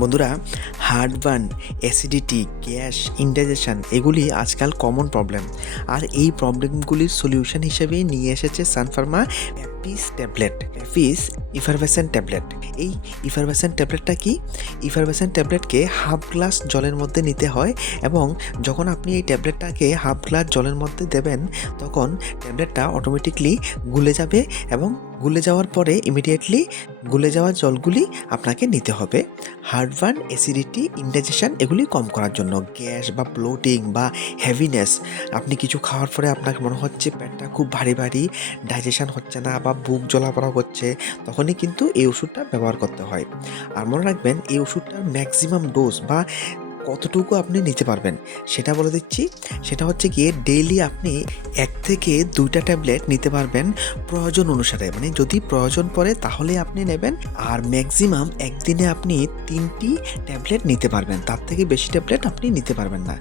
বন্ধুরা, heartburn, acidity, gas, indigestion এগুলি আজকাল কমন প্রবলেম। আর এই প্রবলেমগুলির সলিউশন হিসেবে নিয়ে এসেছে সানফার্মা প্যাপিস ট্যাবলেট, প্যাপিস ইফারভেসেন্ট ট্যাবলেট। এই ইফারভেসেন্ট ট্যাবলেটটা কি? ইফারভেসেন্ট ট্যাবলেটকে হাফ গ্লাস জলের মধ্যে নিতে হয় এবং যখন আপনি এই ট্যাবলেটটাকে হাফ গ্লাস জলের মধ্যে দেবেন তখন ট্যাবলেটটা অটোমেটিকলি গুলে যাবে এবং গুলে যাওয়ার পরে ইমিডিয়েটলি গুলে যাওয়া জলগুলি আপনাকে নিতে হবে হার্টবার্ন, অ্যাসিডিটি, ইনডাইজেশন এগুলি কম করার জন্য। গ্যাস বা ব্লোটিং বা হেভিনেস, আপনি কিছু খাওয়ার পরে আপনার মনে হচ্ছে পেটটা খুব ভারী ভারী, ডাইজেশন হচ্ছে না বা বুক জ্বলাপড়া করছে, তখনই কিন্তু এই ওষুধটা ব্যবহার করতে হয়। আর মনে রাখবেন এই ওষুধটার ম্যাক্সিমাম ডোজ বা কতটুকু আপনি নিতে পারবেন সেটা বলে দিচ্ছি। সেটা হচ্ছে গিয়ে ডেইলি আপনি 1 থেকে 2টা ট্যাবলেট নিতে পারবেন প্রয়োজন অনুসারে, মানে যদি প্রয়োজন পড়ে তাহলে আপনি নেবেন। আর ম্যাক্সিমাম একদিনে আপনি 3টি ট্যাবলেট নিতে পারবেন, তার থেকে বেশি ট্যাবলেট আপনি নিতে পারবেন না।